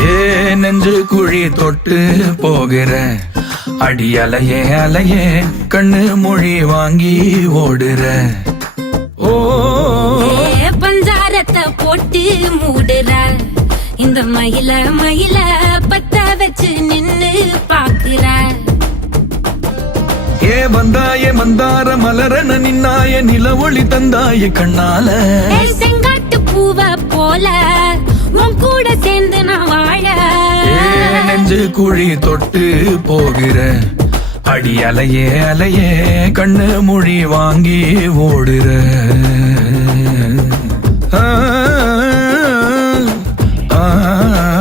ஏ நெஞ்சு குழி தொட்டு போகிற அடி அலையே அலையே கண்ணு மொழி வாங்கி ஓடுற. ஓ பஞ்சாரத்தை போட்டு மூடுற இந்த மயில மயில பத்த வச்சு நின்னு பாக்குற. ஏ வந்தாய மந்தார மலரன நின்னாய நில ஒளி தந்தாய கண்ணால. செங்காட்டு பூவ போல உன் கூட சேர்ந்து நான் வாழ. நெஞ்சு குழி தொட்டு போகிற அடி அலையே அலையே கண்ணு மொழி வாங்கி ஓடுற. ஆ ஆ